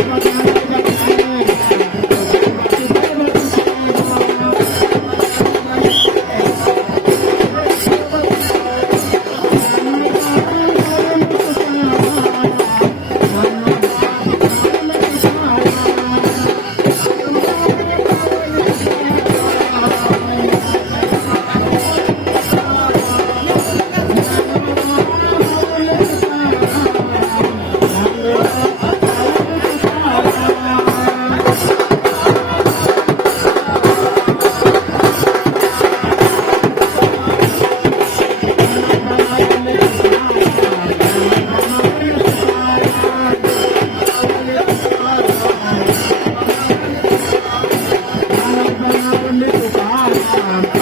Thank you. um,